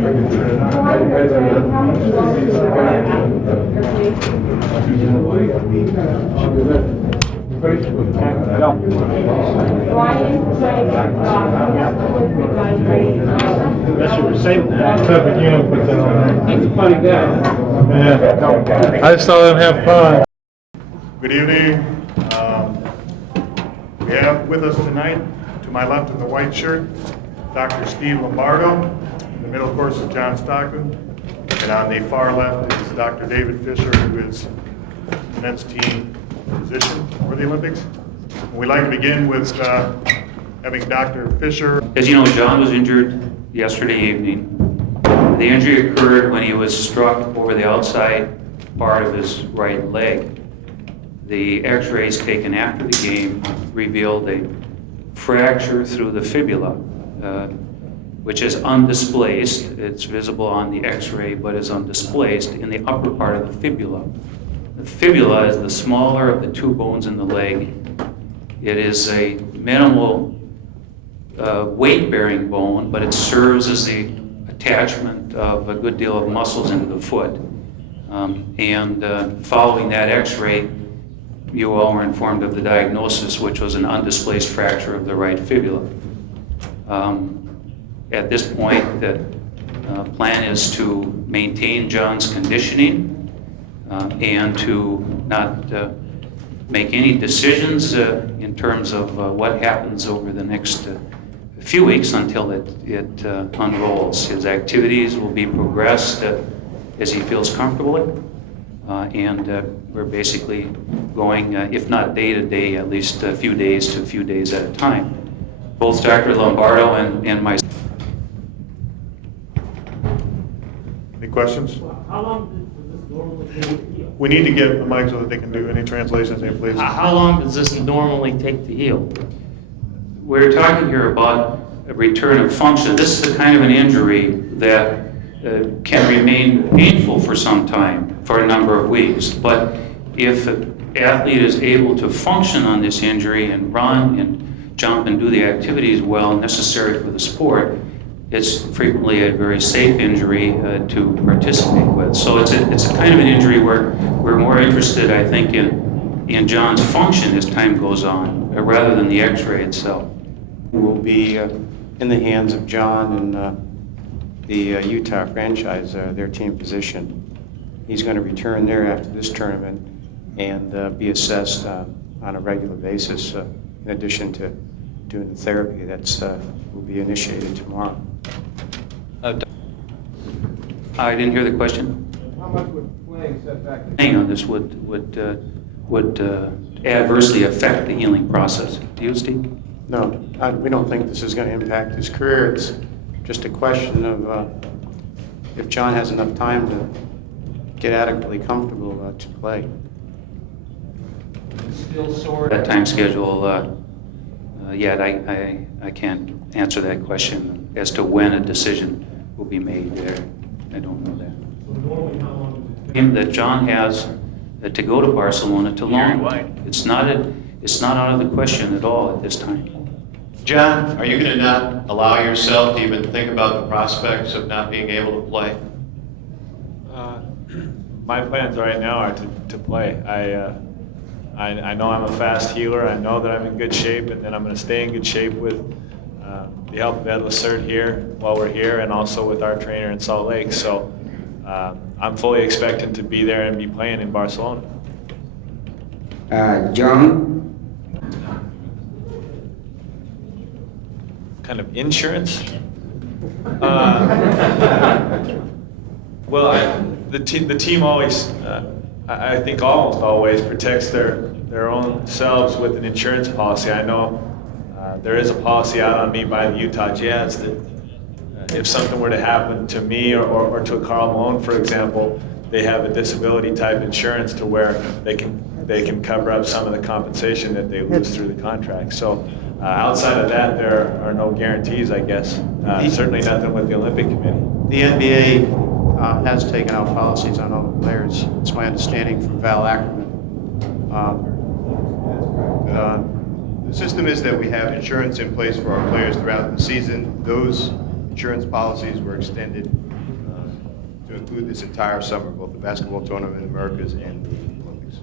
He's a funny guy. Yeah. I just thought I'd have fun. Good evening. We have with us tonight, to my left in the white shirt, Dr. Steve Lombardo. In the middle, of course, is John Stockton. And on the far left is Dr. David Fischer, who is the men's team physician for the Olympics. We'd like to begin with having Dr. Fischer. As you know, John was injured yesterday evening. The injury occurred when he was struck over the outside part of his right leg. The x-rays taken after the game revealed a fracture through the fibula, which is undisplaced. It's visible on the x-ray, but is undisplaced in the upper part of the fibula. The fibula is the smaller of the two bones in the leg. It is a minimal weight-bearing bone, but it serves as the attachment of a good deal of muscles into the foot. Following that x-ray, you all were informed of the diagnosis, which was an undisplaced fracture of the right fibula. At this point, the plan is to maintain John's conditioning and to not make any decisions in terms of what happens over the next few weeks until it unrolls. His activities will be progressed as he feels comfortable with. We're basically going, if not day to day, at least a few days to a few days at a time. Both Dr. Lombardo and myself. Any questions? How long does this normally take to heal? We need to get a mic so that they can do any translations in, please. How long does this normally take to heal? We're talking here about a return of function. This is the kind of an injury that can remain painful for some time, for a number of weeks. But if an athlete is able to function on this injury and run and jump and do the activities well necessary for the sport, it's frequently a very safe injury to participate with. So it's a kind of an injury where we're more interested, I think, in John's function as time goes on, rather than the x-ray itself. Will be in the hands of John and the Utah franchise, their team physician. He's going to return there after this tournament and be assessed on a regular basis, in addition to doing the therapy that's will be initiated tomorrow. I didn't hear the question. How much would playing set back? Playing on this would adversely affect the healing process. Do you, Steve? No, we don't think this is going to impact his career. It's just a question of if John has enough time to get adequately comfortable to play. Still sore. That time schedule, yet I can't answer that question as to when a decision will be made there. I don't know that. So normally how long does it take? That John has to go to Barcelona to learn. It's not out of the question at all at this time. John, are you going to not allow yourself to even think about the prospects of not being able to play? My plans right now are to play. I know I'm a fast healer. I know that I'm in good shape, and then I'm going to stay in good shape with the help of Ed Lacerte here while we're here, and also with our trainer in Salt Lake. So I'm fully expecting to be there and be playing in Barcelona. John? Kind of insurance? Well, the team always, I think almost always protects their own selves with an insurance policy. I know there is a policy out on me by the Utah Jazz that if something were to happen to me or to a Karl Malone, for example, they have a disability type insurance to where they can cover up some of the compensation that they lose through the contract. So outside of that, there are no guarantees, I guess. Certainly nothing with the Olympic Committee. The NBA has taken out policies on all the players. It's my understanding from Val Ackerman. The system is that we have insurance in place for our players throughout the season. Those insurance policies were extended to include this entire summer, both the basketball tournament in Americas and the Olympics.